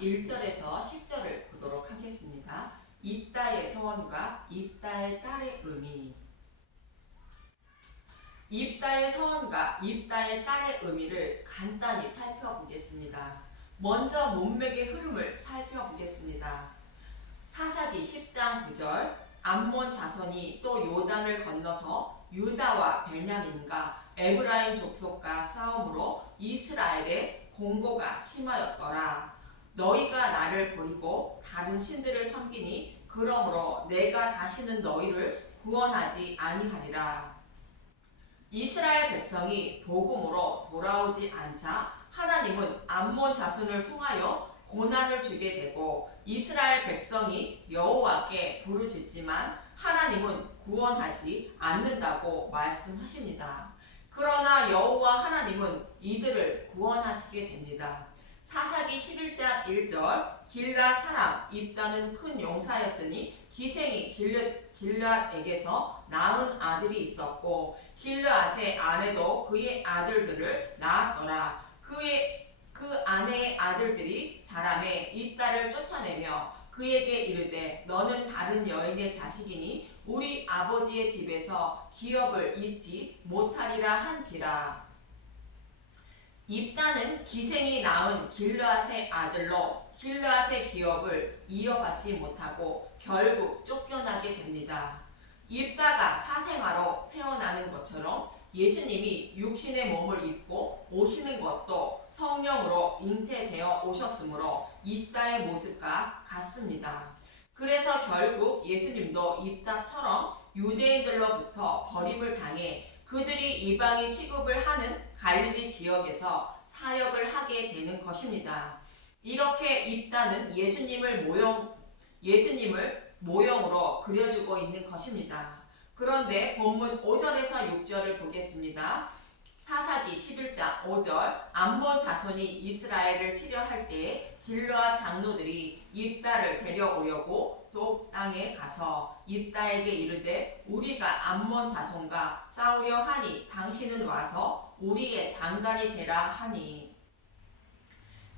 1절에서 10절을 보도록 하겠습니다. 입다의 서원과 입다의 딸의 의미. 입다의 서원과 입다의 딸의 의미를 간단히 살펴보겠습니다. 먼저 문맥의 흐름을 살펴보겠습니다. 사사기 10장 9절, 암몬 자손이 또 요단을 건너서 유다와 베냐민과 에브라임 족속과 싸움으로 이스라엘에 공고가 심하였더라. 너희가 나를 버리고 다른 신들을 섬기니 그러므로 내가 다시는 너희를 구원하지 아니하리라. 이스라엘 백성이 복음으로 돌아오지 않자 하나님은 암몬 자손을 통하여 고난을 주게 되고 이스라엘 백성이 여호와께 부르짖지만 하나님은 구원하지 않는다고 말씀하십니다. 그러나 여호와 하나님은 이들을 구원하시게 됩니다. 사사기 11장 1절, 길앗 사람 입다는 큰 용사였으니 기생이 길앗에게서 낳은 아들이 있었고 길앗의 아내도 그의 아들들을 낳았더라. 그 아내의 아들들이 자라매 이 딸을 쫓아내며 그에게 이르되 너는 다른 여인의 자식이니 우리 아버지의 집에서 기업을 잊지 못하리라 한지라. 입다는 기생이 낳은 길앗의 아들로 길앗의 기업을 이어받지 못하고 결국 쫓겨나게 됩니다. 입다가 사생아로 태어나는 것처럼 예수님이 육신의 몸을 입고 오시는 것도 성령으로 잉태되어 오셨으므로 입다의 모습과 같습니다. 그래서 결국 예수님도 입다처럼 유대인들로부터 버림을 당해 그들이 이방인 취급을 하는 갈릴리 지역에서 사역을 하게 되는 것입니다. 이렇게 입다는 예수님을 모형으로 그려주고 있는 것입니다. 그런데 본문 5절에서 6절을 보겠습니다. 사사기 11장 5절, 암몬 자손이 이스라엘을 치려할 때에 길앗 장로들이 입다를 데려오려고 또 땅에 가서 입다에게 이르되 우리가 암몬 자손과 싸우려 하니 당신은 와서 우리의 장관이 되라 하니.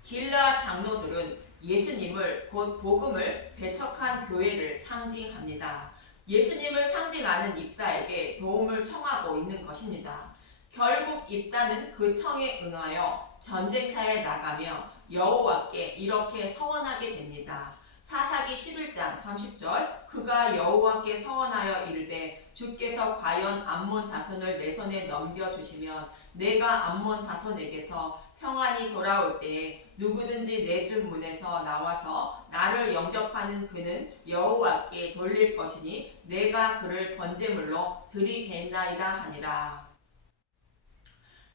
길앗 장로들은 예수님을 곧 복음을 배척한 교회를 상징합니다. 예수님을 상징하는 입다에게 도움을 청하고 있는 것입니다. 결국 입다는 그 청에 응하여 전쟁터에 나가며 여호와께 이렇게 서원하게 됩니다. 사사기 11장 30절, 그가 여호와께 서원하여 이르되 주께서 과연 암몬 자손을 내 손에 넘겨주시면 내가 암몬 자손에게서 평안이 돌아올 때에 누구든지 내 집 문에서 나와서 나를 영접하는 그는 여호와께 돌릴 것이니 내가 그를 번제물로 드리겠나이다 하니라.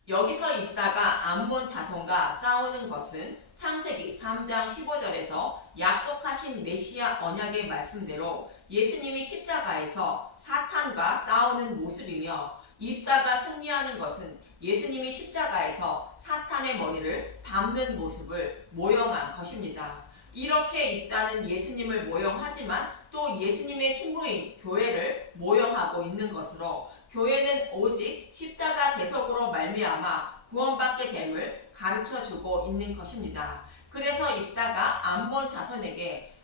여기서 있다가 암몬 자손과 싸우는 것은 창세기 3장 15절에서 약속하신 메시아 언약의 말씀대로 예수님이 십자가에서 사탄과 싸우는 모습이며 입다가 승리하는 것은 예수님이 십자가에서 사탄의 머리를 밟는 모습을 모형한 것입니다. 이렇게 입다는 예수님을 모형하지만 또 예수님의 신부인 교회를 모형하고 있는 것으로 교회는 오직 십자가 대속으로 말미암아 구원받게 됨을 가르쳐주고 있는 것입니다. 그래서 입다가 암몬 자손에게서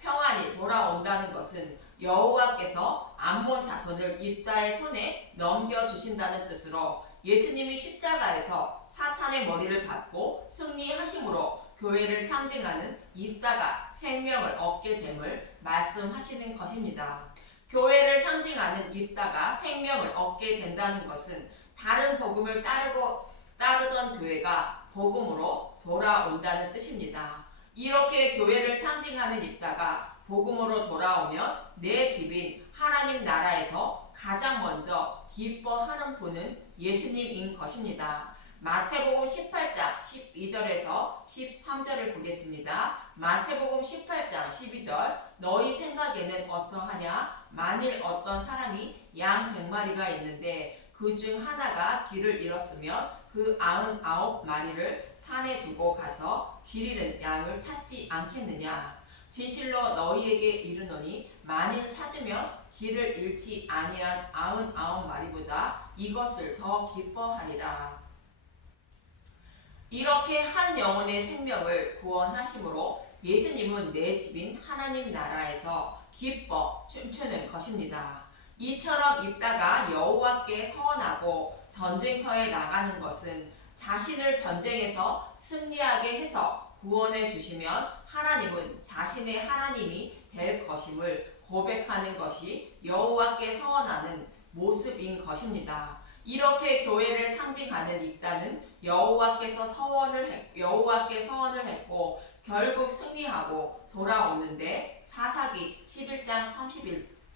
평안이 돌아온다는 것은 여호와께서 암몬 자손을 입다의 손에 넘겨주신다는 뜻으로 예수님이 십자가에서 사탄의 머리를 밟고 승리하심으로 교회를 상징하는 입다가 생명을 얻게 됨을 말씀하시는 것입니다. 교회를 상징하는 입다가 생명을 얻게 된다는 것은 다른 복음을 따르던 교회가 복음으로 돌아온다는 뜻입니다. 이렇게 교회를 상징하는 입다가 복음으로 돌아오면 내 집인 하나님 나라에서 가장 먼저 기뻐하는 분은 예수님인 것입니다. 마태복음 18장 12절에서 13절을 보겠습니다. 마태복음 18장 12절, 너희 생각에는 어떠하냐? 만일 어떤 사람이 양 100마리가 있는데 그 중 하나가 길을 잃었으면 그 99마리를 산에 두고 가서 길 잃은 양을 찾지 않겠느냐? 진실로 너희에게 이르노니 만일 찾으면 길을 잃지 아니한 99마리보다 이것을 더 기뻐하리라. 이렇게 한 영혼의 생명을 구원하심으로 예수님은 내 집인 하나님 나라에서 기뻐 춤추는 것입니다. 이처럼 입다가 여호와께 서원하고 전쟁터에 나가는 것은 자신을 전쟁에서 승리하게 해서 구원해 주시면 하나님은 자신의 하나님이 될 것임을 고백하는 것이 여호와께 서원하는 모습인 것입니다. 이렇게 교회를 상징하는 입다는 여호와께 서원을 했고 결국 승리하고 돌아오는데 사사기 11장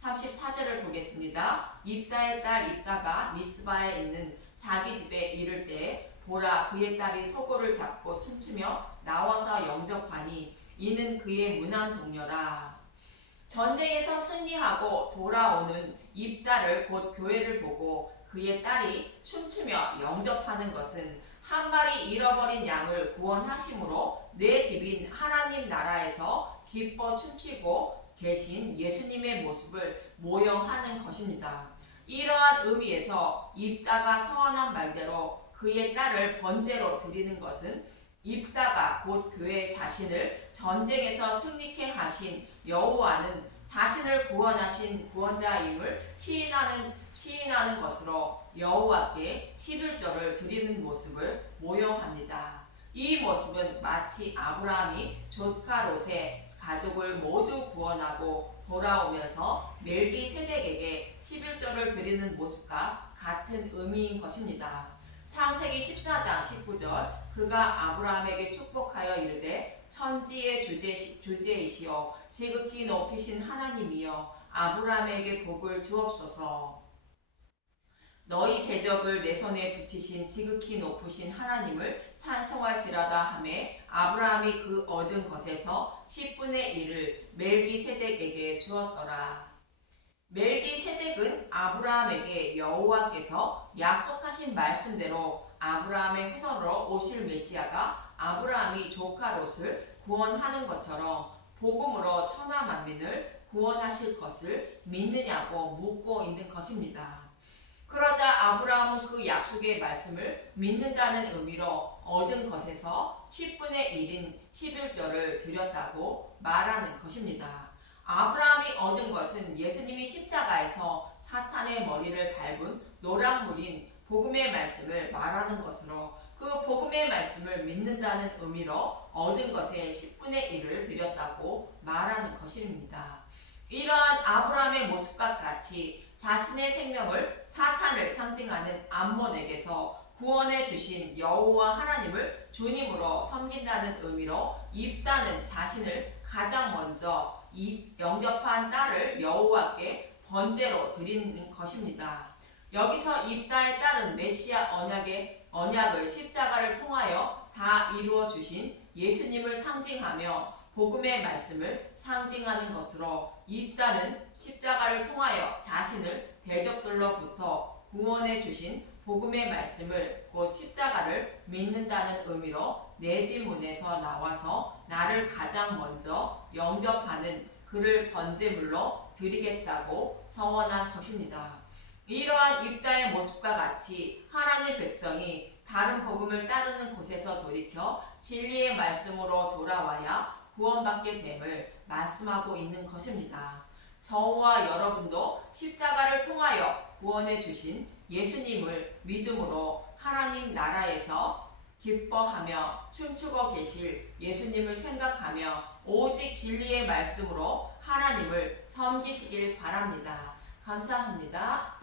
34절을 보겠습니다. 입다의 딸 입다가 미스바에 있는 자기 집에 이를 때 보라 그의 딸이 소고를 잡고 춤추며 나와서 영접하니 이는 그의 무난 동료라. 전쟁에서 승리하고 돌아오는 입다를 곧 교회를 보고 그의 딸이 춤추며 영접하는 것은 한 마리 잃어버린 양을 구원하심으로 내 집인 하나님 나라에서 기뻐 춤추고 계신 예수님의 모습을 모형하는 것입니다. 이러한 의미에서 입다가 서원한 말대로 그의 딸을 번제로 드리는 것은 입다가 곧 교회 자신을 전쟁에서 승리케 하신 여호와는 자신을 구원하신 구원자임을 시인하는 것으로 여호와께 11조를 드리는 모습을 모형합니다. 이 모습은 마치 아브라함이 족가롯의 가족을 모두 구원하고 돌아오면서 멜기세덱에게 11조를 드리는 모습과 같은 의미인 것입니다. 창세기 14장 19절 그가 아브라함에게 축복하여 이르되 천지의 주제이시오 지극히 높이신 하나님이여 아브라함에게 복을 주옵소서. 너희 대적을 내 손에 붙이신 지극히 높으신 하나님을 찬송할지라다 하매 아브라함이 그 얻은 것에서 10분의 1을 멜기세덱에게 주었더라. 멜기세덱은 아브라함에게 여호와께서 약속하신 말씀대로 아브라함의 후손으로 오실 메시아가 아브라함이 조카 롯을 구원하는 것처럼 복음으로 천하 만민을 구원하실 것을 믿느냐고 묻고 있는 것입니다. 그러자 아브라함은 그 약속의 말씀을 믿는다는 의미로 얻은 것에서 10분의 1인 11조를 드렸다고 말하는 것입니다. 아브라함이 얻은 것은 예수님이 십자가에서 사탄의 머리를 밟은 노랑물인 복음의 말씀을 말하는 것으로 그 복음의 말씀을 믿는다는 의미로 얻은 것의 10분의 1을 드렸다고 말하는 것입니다. 이러한 아브라함의 모습과 같이 자신의 생명을 사탄을 상징하는 암몬에게서 구원해 주신 여호와 하나님을 주님으로 섬긴다는 의미로 입다는 자신을 가장 먼저 영접한 딸을 여호와께 번제로 드리는 것입니다. 여기서 입다의 딸은 메시아 언약을 십자가를 통하여 다 이루어 주신 예수님을 상징하며 복음의 말씀을 상징하는 것으로 입다는 십자가를 통하여 자신을 대적들로부터 구원해 주신 복음의 말씀을 곧 십자가를 믿는다는 의미로 내 집 문에서 나와서 나를 가장 먼저 영접하는 그를 번제물로 드리겠다고 서원한 것입니다. 이러한 입다의 모습과 같이 하나님 백성이 다른 복음을 따르는 곳에서 돌이켜 진리의 말씀으로 돌아와야 구원받게 됨을 말씀하고 있는 것입니다. 저와 여러분도 십자가를 통하여 구원해 주신 예수님을 믿음으로 하나님 나라에서 기뻐하며 춤추고 계실 예수님을 생각하며 오직 진리의 말씀으로 하나님을 섬기시길 바랍니다. 감사합니다.